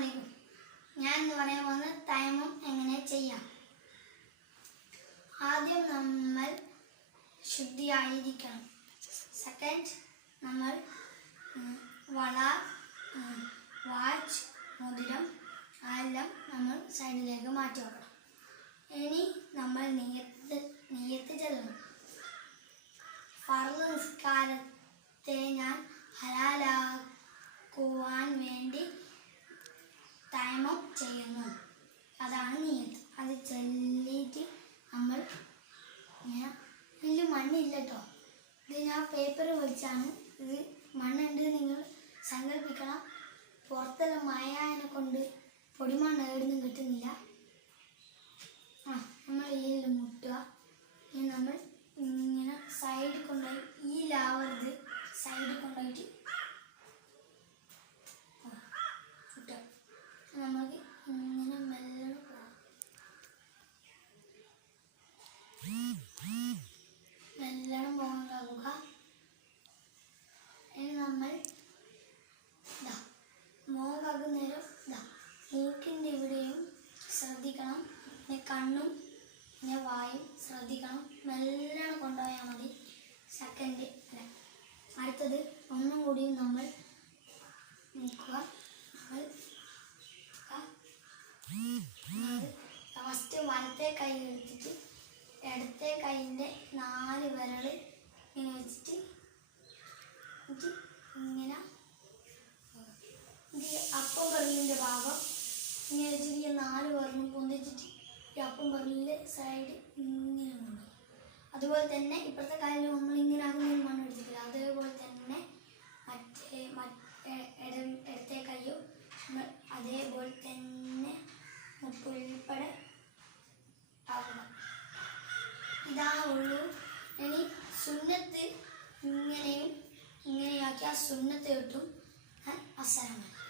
അസ്സലാമലൈക്കും. ഞാൻ ഇന്ന് പറയാൻ പോകുന്നത് തയമ്മം എങ്ങനെ ചെയ്യാം. ആദ്യം നമ്മൾ ശുദ്ധിയായിരിക്കണം. സെക്കൻഡ്, നമ്മൾ വള, വാച്ച്, മോതിരം അതെല്ലാം നമ്മൾ സൈഡിലേക്ക് മാറ്റി വെക്കണം. ഇനി നമ്മൾ നിയ്യത്ത് ചെല്ലണം. ഫർള് നിസ്കാരത്തെ ഞാൻ ഹലാലാക്കുവാൻ വേണ്ടി തയമ്മം ചെയ്യുന്നു. അതാണ് നിയ്യത്ത്. അത് ചൊല്ലിയിട്ട് നമ്മൾ ഇതിൽ മണ്ണില്ല കേട്ടോ. ഇത് ഞാൻ പേപ്പർ വെച്ചാണ്. ഇത് മണ്ണുണ്ട് നിങ്ങൾ സങ്കല്പിക്കണം. പുറത്തെല്ലാം മഴായതിനെ കൊണ്ട് പൊടിമണ്ണ് എവിടുന്നും കിട്ടുന്നില്ല. നമ്മൾ ഇതിൽ മുട്ടുക. ഇനി നമ്മൾ ഇങ്ങനെ സൈഡിൽ കൊണ്ടുപോയി ഈ ലാവരുത് സൈഡിൽ കൊണ്ടുപോയിട്ട് മുട്ടുക. നമുക്ക് ഇങ്ങനെ മെല്ലെ പോകാം. മെല്ലെ പോകാൻ കഴിയുക. ഇനി നമ്മൾ മോകാകുന്നേരം മൂക്കിൻ്റെ ഇവിടെയും ശ്രദ്ധിക്കണം. പിന്നെ കണ്ണും പിന്നെ വായും ശ്രദ്ധിക്കണം. മെല്ലെ കൊണ്ടുപോയാൽ മതി. സെക്കൻഡ് അടുത്തത് ഒന്നും കൂടിയും നമ്മൾ നിൽക്കുക. ഫസ്റ്റ് വലത്തെ കൈ എടുത്തിട്ട് ഇടത്തെ കൈയിൻ്റെ 4 വിരൽ ഇങ്ങനെ വെച്ചിട്ട് ഇങ്ങനെ ഈ അപ്പം വിരലിൻ്റെ ഭാഗം ഇങ്ങനെ വെച്ചിട്ട് ഈ 4 വിരലും പൊന്തിച്ചിട്ട് ഈ അപ്പം വിരലിൻ്റെ സൈഡ് ഇങ്ങനെ കൊണ്ടുപോയി. അതുപോലെ തന്നെ ഇപ്പോഴത്തെ കാലിൽ നമ്മൾ ഇങ്ങനെ ആകുന്നതിന് മണ്ണ് എടുത്തിട്ടില്ല. അതേപോലെ തന്നെ ഇടത്തെ കൈയും അതേപോലെ തന്നെ മുട്ടുൾപ്പെടെ ആകുക. ഇതാ ഉള്ളൂ. ഇനി സുന്നത്ത് ഇങ്ങനെയും ഇങ്ങനെയാക്കി ആ സുന്നത്ത് കിട്ടും. അസ്സലാമു അലൈക്കും.